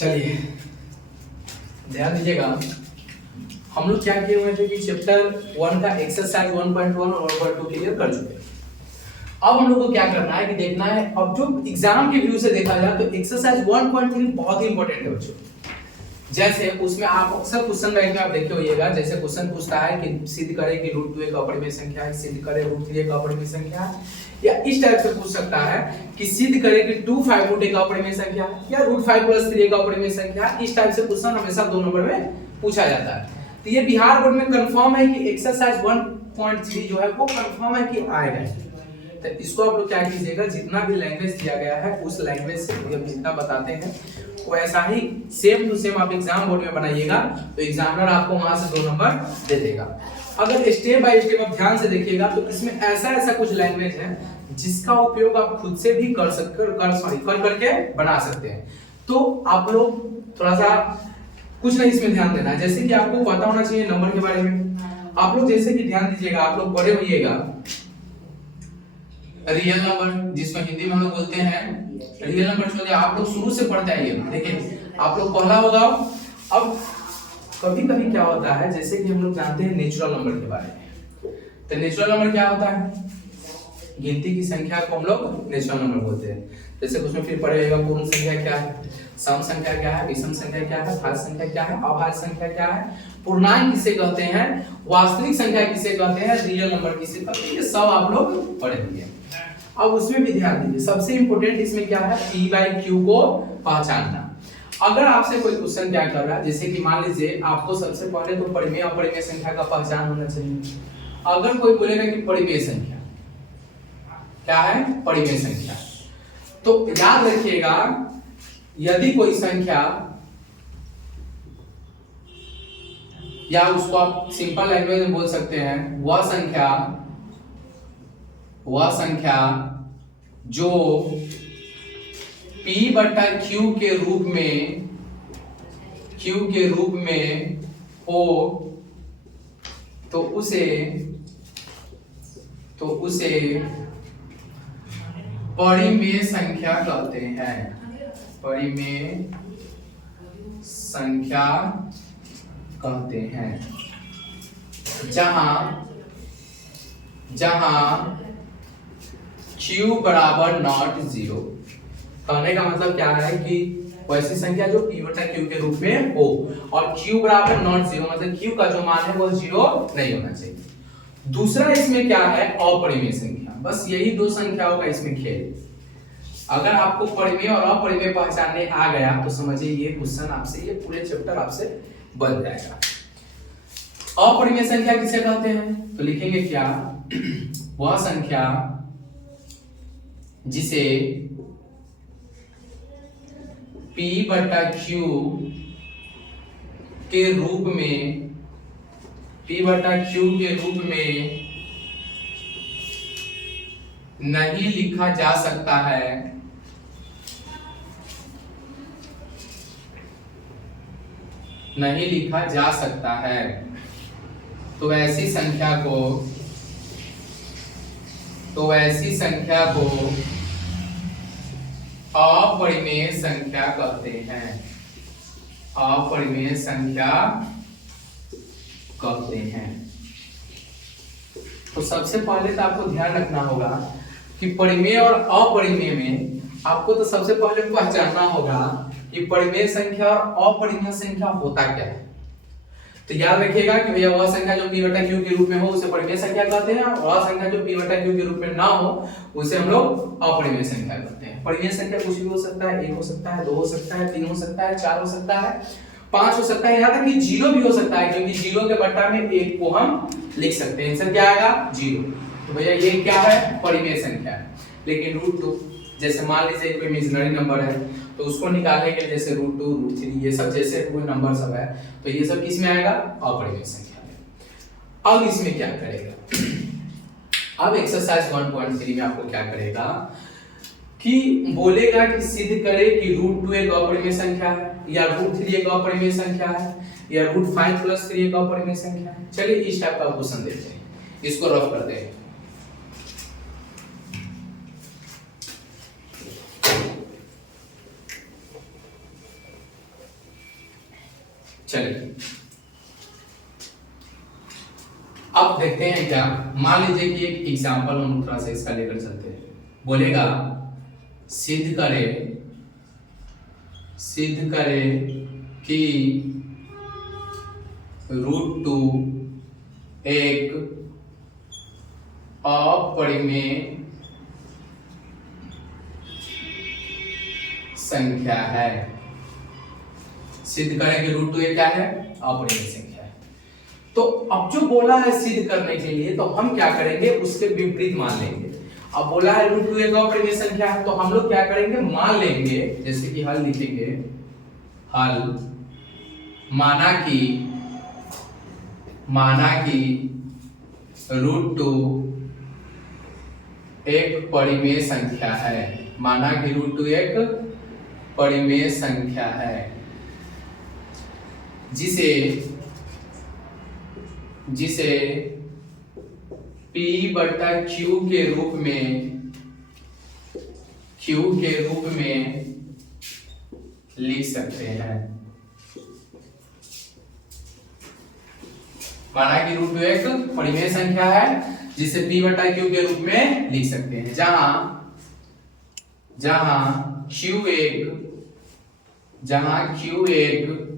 चलिए ध्यान दीजिएगा, हम लोग क्या किए हुए थे कि चैप्टर 1 का एक्सरसाइज 1.1 और 1.2 क्लियर कर चुके हैं। अब हम लोग को क्या करना है कि देखना है, अब जो एग्जाम के व्यू से देखा जाए तो एक्सरसाइज 1.3 बहुत ही इंपॉर्टेंट है बच्चों। जैसे उसमें आप अक्सर क्वेश्चन बैंक में आप देखे होइएगा, जैसे क्वेश्चन पूछता है कि सिद्ध करें कि √2 एक अपरिमेय संख्या है, सिद्ध करें √3 एक अपरिमेय संख्या है, या इस टाइप से पूछ सकता है कि सिद्ध करें कि 2√5 एक अपरिमेय संख्या है, या √5 + 3 एक अपरिमेय संख्या है। इस टाइप से क्वेश्चन हमेशा 2 नंबर में पूछा जाता है। तो ये बिहार बोर्ड में कंफर्म है कि एक्सरसाइज 1.3 जो है वो कंफर्म है कि आएगा। तो इसको आप लोग क्या कीजिएगा, जितना भी लैंग्वेज दिया गया है उस लैंग्वेज से हम जितना बताते हैं वो ऐसा ही सेम टू सेम आप एग्जाम बोर्ड में बनाइएगा, तो एग्जामिनर आपको वहां से 2 नंबर दे देगा। अगर स्टेप बाय स्टेप आप ध्यान से देखिएगा तो इसमें ऐसा कुछ लैंग्वेज है जिसका उपयोग आप खुद से भी कर करके बना सकते हैं। तो आप लोग थोड़ा सा कुछ नहीं इसमें ध्यान देना है, जैसे कि आपको पता होना चाहिए नंबर के बारे में। आप लोग जैसे कि ध्यान दीजिएगा, आप लोग पढ़े होइएगा रियल नंबर, जिसको हिंदी में हम लोग बोलते हैं रियल नंबर। चलिए आप लोग शुरू से पढ़ते आइए, देखिए आप लोग पढ़ा होगा। अब कभी कभी क्या होता है, जैसे कि हम लोग जानते हैं नेचुरल नंबर के बारे में, तो नेचुरल नंबर क्या होता है, गिनती की संख्या को हम लोग नेचुरल नंबर बोलते हैं। जैसे उसमें फिर पढ़ेगा पूर्ण संख्या क्या है, सम संख्या क्या है, विषम संख्या क्या है, भाज्य संख्या क्या है, अभाज्य संख्या क्या है, पूर्णांक किसे कहते हैं, वास्तविक संख्या किसे कहते हैं, रियल नंबर किसे कहते हैं, ये सब आप लोग पढ़ेंगे। अब उसमें भी ध्यान दीजिए, सबसे इंपॉर्टेंट इसमें क्या है, P/Q को पहचानना। अगर आपसे कोई क्वेश्चन क्या कर रहा है, जैसे कि मान लीजिए आपको सबसे पहले तो परिमेय और अपरिमेय संख्या का पहचान होना चाहिए। अगर कोई बोलेगा कि परिमेय संख्या क्या है, परिमेय संख्या, तो याद रखिएगा यदि कोई संख्या, या उसको आप सिंपल लैंग्वेज में बोल सकते हैं, वह संख्या जो P/Q के रूप में हो तो उसे परिमेय संख्या कहते हैं, परिमेय संख्या कहते हैं। जहां Q = not 0। कहने का मतलब क्या है कि वैसी संख्या जो P/Q के रूप में हो, और Q = not 0 मतलब Q का जो मान है वो 0 नहीं होना चाहिए। दूसरा इसमें क्या है, अपरिमेय संख्या। बस यही 2 संख्याओं का इसमें खेल। अगर आपको परिमेय और अपरिमेय पहचानने आ गया तो समझिए ये क्वेश्चन आपसे, ये पूरे चैप्टर आपसे बन जाएगा। अपरिमेय संख्या किसे कहते हैं, तो लिखेंगे क्या, वह संख्या जिसे P/Q के रूप में नहीं लिखा जा सकता है, तो ऐसी संख्या को अपरिमेय संख्या कहते हैं, अपरिमेय संख्या कहते हैं। तो सबसे पहले तो आपको ध्यान रखना होगा कि परिमेय और अपरिमेय में आपको तो सबसे पहले पहचानना होगा कि परिमेय संख्या और अपरिमेय संख्या होता क्या है। तो याद रखिएगा कि भैया वह संख्या जो P/Q के रूप में हो उसे परिमेय संख्या कहते हैं, और वह संख्या जो P/Q के रूप में ना हो उसे हम लोग अपरिमेय संख्या कहते हैं। परिमेय संख्या कुछ भी हो सकता है, 1 हो सकता है, 2 हो सकता है, 3 हो सकता है, 4 हो सकता है, 5 हो सकता है, यहाँ तक कि 0 भी हो सकता है, क्योंकि 0 के बट्टा में 1 को हम लिख सकते हैं। आंसर क्या आएगा, 0। तो भैया ये क्या है, परिमेय संख्या है। लेकिन √2, जैसे मान लीजिए कोई इमेजिनरी नंबर है तो उसको निकालने के लिए जैसे √2, √3 ये सब जैसे कोई नंबर सब है, तो ये सब किस में आएगा, अपरिमेय संख्या में। अब इसमें क्या करेगा, अब एक्सरसाइज 1.3 में आपको क्या करेगा कि बोलेगा कि सिद्ध करे कि √2 एक अपरिमेय संख्या है, या √3 एक अपरिमेय संख्या है, या √5 + 3 एक अपरिमेय संख्या है। चलिए इस टाइप का क्वेश्चन देखते हैं, इसको रफ करते हैं। चलिए अब देखते हैं क्या। मान लीजिए कि एक एग्जांपल हम थोड़ा सा इसका लेकर चलते हैं। बोलेगा सिद्ध करे कि √2 एक अपरिमेय संख्या है। सिद्ध करें कि √2 एक क्या है, अपरिमेय संख्या है। तो अब जो बोला है सिद्ध करने के लिए, तो हम क्या करेंगे, उसके विपरीत मान लेंगे। अब बोला है √2 एक अपरिमेय संख्या है, तो हम लोग क्या करेंगे, मान लेंगे, जैसे कि हल लिखेंगे, हल माना कि √2 एक परिमेय संख्या है। माना कि √2 एक परिमेय संख्या है जिसे P/Q के रूप में लिख सकते हैं। माना कि √2 एक परिमेय संख्या है जिसे P/Q के रूप में लिख सकते हैं, जहां Q एक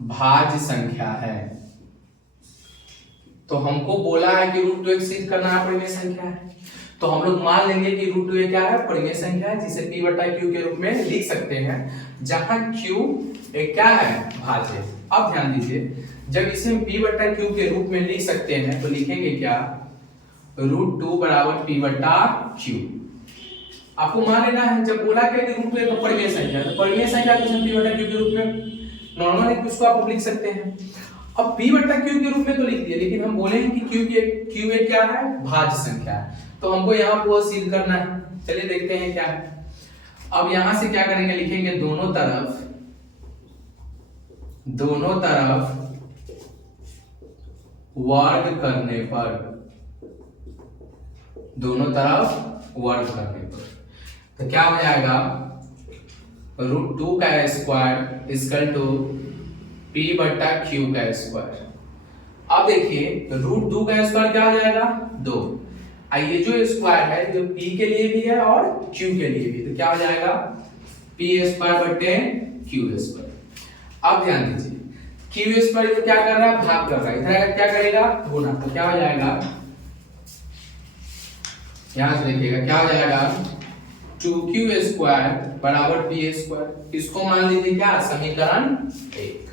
भाज्य संख्या है। तो हमको बोला है कि √2 एक सिद्ध करना है परिमेय संख्या है, तो हम लोग मान लेंगे कि √2 एक क्या है, परिमेय संख्या है जिसे P/Q के रूप में लिख सकते हैं, जहां Q एक क्या है, भाज्य। अब ध्यान दीजिए, जब इसे P/Q के रूप में लिख सकते हैं तो लिखेंगे क्या, √2 बराबर P/Q। आपको मान लेना है, जब बोला कि √2 एक परिमेय संख्या है, तो परिमेय संख्या को हम P/Q के रूप में नॉर्मल एक उसको आप लिख सकते हैं। अब P/Q के रूप में तो लिख दिया, लेकिन हम बोले हैं कि Q एक क्या है, भाज्य संख्या है, तो हमको यहाँ पर वो सिद्ध करना है। चलिए देखते हैं क्या है। अब यहां से क्या करेंगे, लिखेंगे दोनों तरफ वर्ग करने पर, तो क्या हो जाएगा, √2 का स्क्वायर इक्वल टू P/Q का स्क्वायर। अब देखिए √2 का स्क्वायर क्या हो जाएगा, 2। ये जो स्क्वायर है, जो P के लिए भी है और Q के लिए भी, तो क्या हो जाएगा, P²/Q²। अब ध्यान दीजिए, Q² इधर क्या कर रहा है, भाग कर रहा है, इधर क्या करेगा, गुणा। तो क्या हो जाएगा, यहां से देखिएगा क्या हो जाएगा, 2Q² बराबर P²। इसको मान लीजिए क्या, समीकरण 1।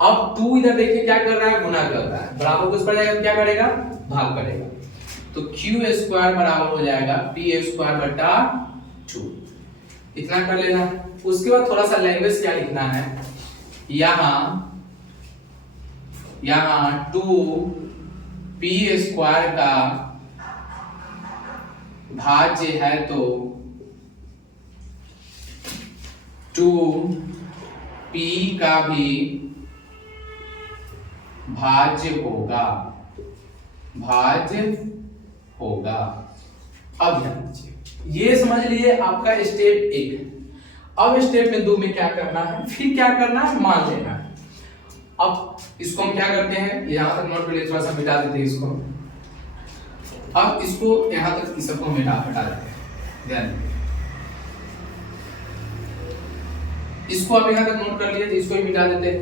अब 2 इधर देखिए क्या कर रहा है, गुना कर रहा है, बराबर किस पर जाएगा, क्या करेगा, भाग करेगा। तो Q² बराबर हो जाएगा P²/2। इतना कर लेना। उसके बाद थोड़ा सा लैंग्वेज क्या लिखना है, यहां 2P² का भाज्य है, तो 2P का भी भाज्य होगा। अब ध्यान दीजिए, ये समझ लिए आपका स्टेप 1 है। अब स्टेप में 2 में क्या करना है, फिर क्या करना है, मान लेना है। अब इसको हम क्या करते हैं, यहां तक नोट कर लिए, थोड़ा सा मिटा देते हैं इसको। अब इसको यहां तक इस सबको हटा देते हैं, ध्यान दीजिए। इसको आप यहां तक नोट कर लिए, तो इसको ही मिटा देते हैं।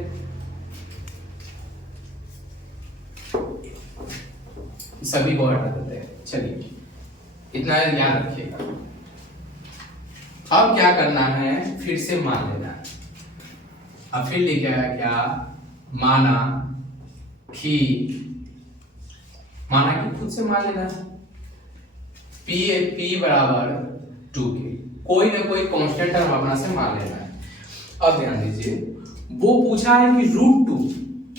सभी को हटा देते हैं। चलिए इतना याद रखिएगा। अब क्या करना है, फिर से मान लेना है। अब फिर लिखेगा क्या, माना कि खुद से मान लेना है, P बराबर 2 के कोई ना कोई कांस्टेंट हम अपना से मान लेना है। अब ध्यान दीजिए, वो पूछा है कि √2,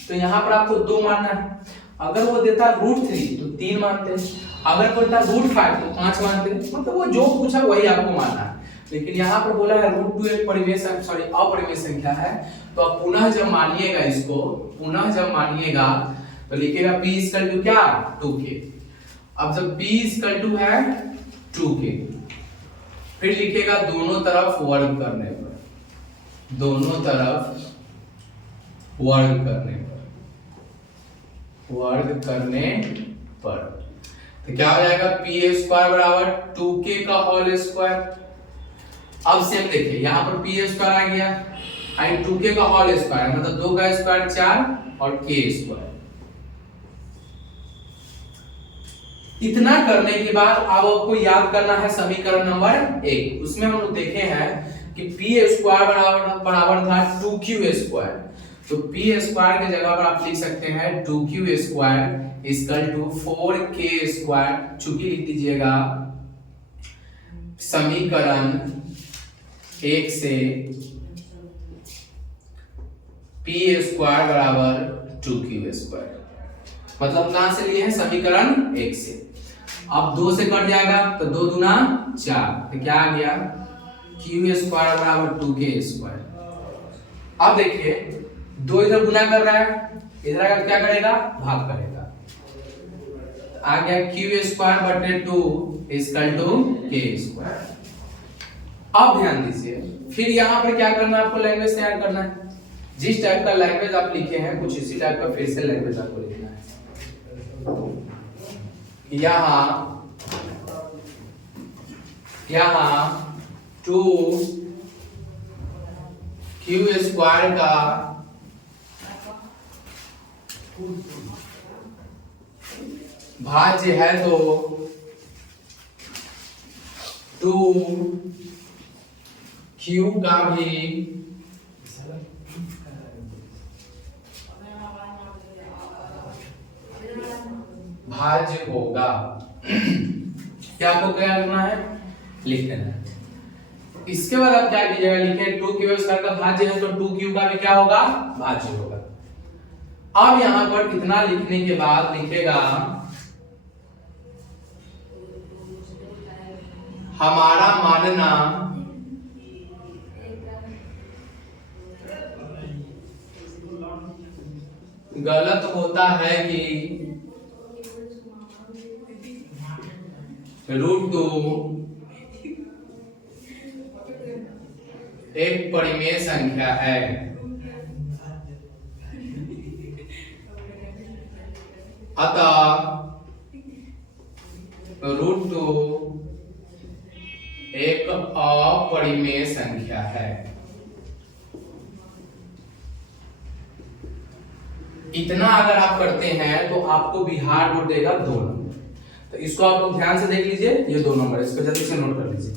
तो यहां पर आपको 2 मानना है। अगर वो देता √3 तो 3 मानते हैं, अगर बोलता √5 तो 5 मानते हैं। मतलब वो जो पूछा वही आपको मानना है। लेकिन यहाँ पर बोला है √2 एक अपरिमेय संख्या है, तो आप पुनः जब मानिएगा इसको, तो लिखिएगा P क्या, 2k। अब जब P है 2k, फिर लिखेगा दोनों तरफ वर्ग करने पर। दोनों तरफ वर्ग करने पर तो क्या हो जाएगा, पी ए स्क्वायर बराबर 2k का होल स्क्वायर। अब सेम देखिए यहाँ पर पी ए स्क्वायर आ गया, आई 2k का होल स्क्वायर मतलब 2 का स्क्वायर 4 और k स्क्वायर। इतना करने के बाद अब आपको याद करना है समीकरण नंबर 1। उसमें हम लोग देखे हैं कि पी स्क्वायर बराबर था 2q स्क्वायर, तो पी स्क्वायर की जगह पर आप लिख सकते हैं 2q square equal to 4k square. चूंकि लिख दीजिएगा समीकरण 1 से पी स्क्वायर बराबर 2q स्क्वायर, मतलब कहां से लिए हैं, समीकरण 1 से। अब 2 से कट जाएगा तो 2 दूना 4, तो क्या आ गया, q स्क्वायर बराबर 2k स्क्वायर। अब देखिए 2 इधर गुना कर रहा है, इधर आकर क्या करेगा, भाग करेगा, आ गया q स्क्वायर बटे 2 इक्वल टू k स्क्वायर। अब ध्यान दीजिए फिर यहाँ पर क्या करना है, आपको लैंग्वेज तैयार करना है। जिस टाइप का लैंग्वेज आप लिखे हैं कुछ इसी टाइप का फिर से लैंग्वेज आपको लिखना है। यहाँ 2q स्क्वायर का भाज्य है तो 2q का भी भाज्य होगा। क्या आपको क्या करना है, लिख देना है। इसके बाद आप क्या कीजिएगा, लिखें 2q स्क्वायर का भाज्य है तो 2q का भी क्या होगा, भाज्य होगा। अब यहां पर इतना लिखने के बाद लिखेगा हमारा मानना गलत होता है कि √2 एक परिमेय संख्या है, अतः √2 एक अपरिमेय संख्या है। इतना अगर आप करते हैं तो आपको बिहार बोर्ड देगा 2 नंबर। तो इसको आप लोग ध्यान से देख लीजिए, ये 2 नंबर, इसको जल्दी से नोट कर लीजिए।